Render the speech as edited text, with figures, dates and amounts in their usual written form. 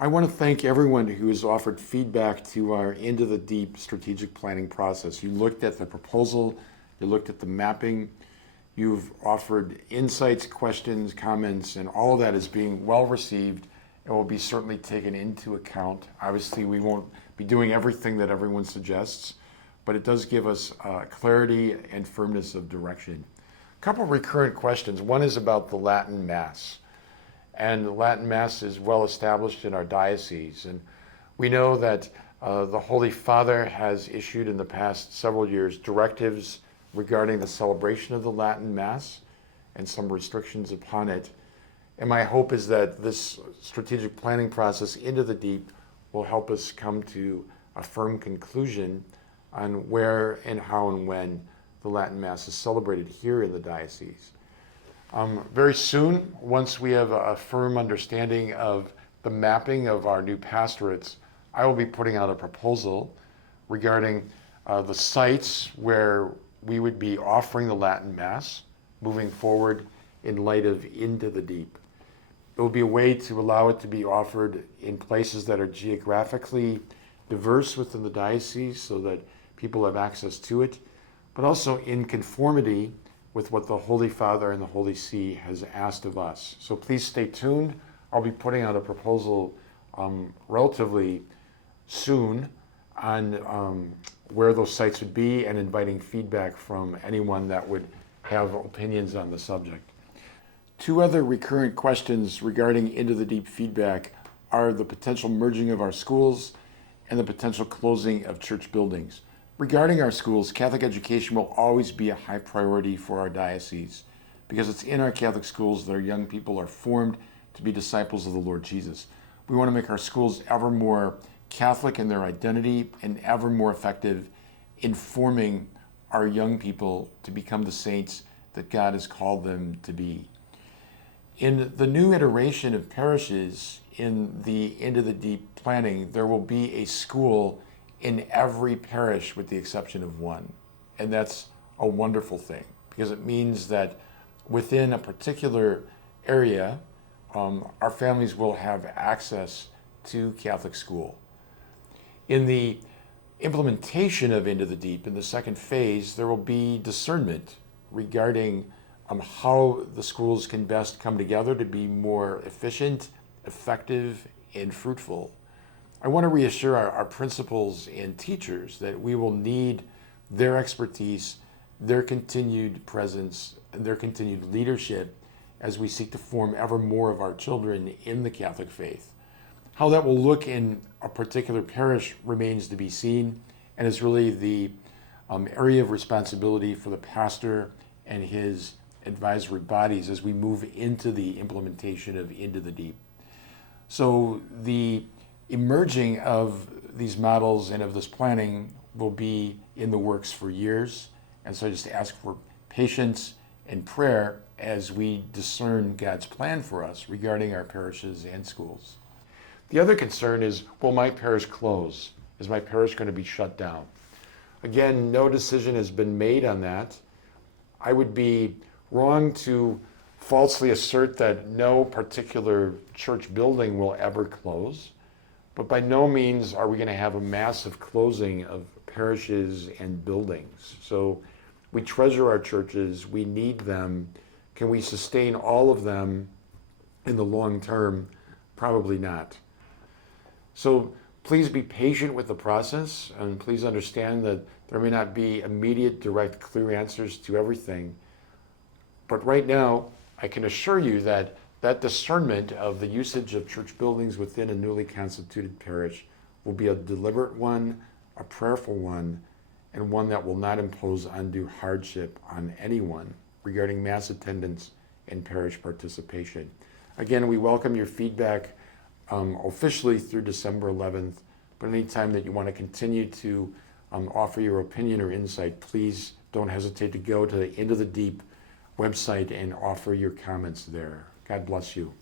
I want to thank everyone who has offered feedback to our Into the Deep strategic planning process. You looked at the proposal, you looked at the mapping, you've offered insights, questions, comments, and all of that is being well received and will be certainly taken into account. Obviously, we won't be doing everything that everyone suggests, but it does give us clarity and firmness of direction. A couple of recurrent questions. One is about the Latin Mass. And the Latin Mass is well established in our diocese. And we know that the Holy Father has issued in the past several years directives regarding the celebration of the Latin Mass and some restrictions upon it. And my hope is that this strategic planning process Into the Deep will help us come to a firm conclusion on where and how and when the Latin Mass is celebrated here in the diocese. Very soon, once we have a firm understanding of the mapping of our new pastorates, I will be putting out a proposal regarding the sites where we would be offering the Latin Mass moving forward in light of Into the Deep. It will be a way to allow it to be offered in places that are geographically diverse within the diocese so that people have access to it, but also in conformity with what the Holy Father and the Holy See has asked of us. So please stay tuned. I'll be putting out a proposal relatively soon on where those sites would be and inviting feedback from anyone that would have opinions on the subject. Two other recurrent questions regarding Into the Deep feedback are the potential merging of our schools and the potential closing of church buildings. Regarding our schools, Catholic education will always be a high priority for our diocese because it's in our Catholic schools that our young people are formed to be disciples of the Lord Jesus. We want to make our schools ever more Catholic in their identity and ever more effective in forming our young people to become the saints that God has called them to be. In the new iteration of parishes in the Into the Deep planning, there will be a school in every parish with the exception of one. And that's a wonderful thing because it means that within a particular area, our families will have access to Catholic school. In the implementation of Into the Deep, in the second phase, there will be discernment regarding how the schools can best come together to be more efficient, effective, and fruitful. I want to reassure our principals and teachers that we will need their expertise, their continued presence, and their continued leadership as we seek to form ever more of our children in the Catholic faith. How that will look in a particular parish remains to be seen, and is really the area of responsibility for the pastor and his advisory bodies as we move into the implementation of Into the Deep. So the emerging of these models and of this planning will be in the works for years. And so I just ask for patience and prayer as we discern God's plan for us regarding our parishes and schools. The other concern is, will my parish close? Is my parish going to be shut down? Again, no decision has been made on that. I would be wrong to falsely assert that no particular church building will ever close. But by no means are we going to have a massive closing of parishes and buildings. So we treasure our churches, we need them. Can we sustain all of them in the long term? Probably not. So please be patient with the process, and please understand that there may not be immediate, direct, clear answers to everything. But right now, I can assure you that discernment of the usage of church buildings within a newly constituted parish will be a deliberate one, a prayerful one, and one that will not impose undue hardship on anyone regarding Mass attendance and parish participation. Again, we welcome your feedback officially through December 11th, but anytime that you want to continue to offer your opinion or insight, please don't hesitate to go to the Into the Deep website and offer your comments there. God bless you.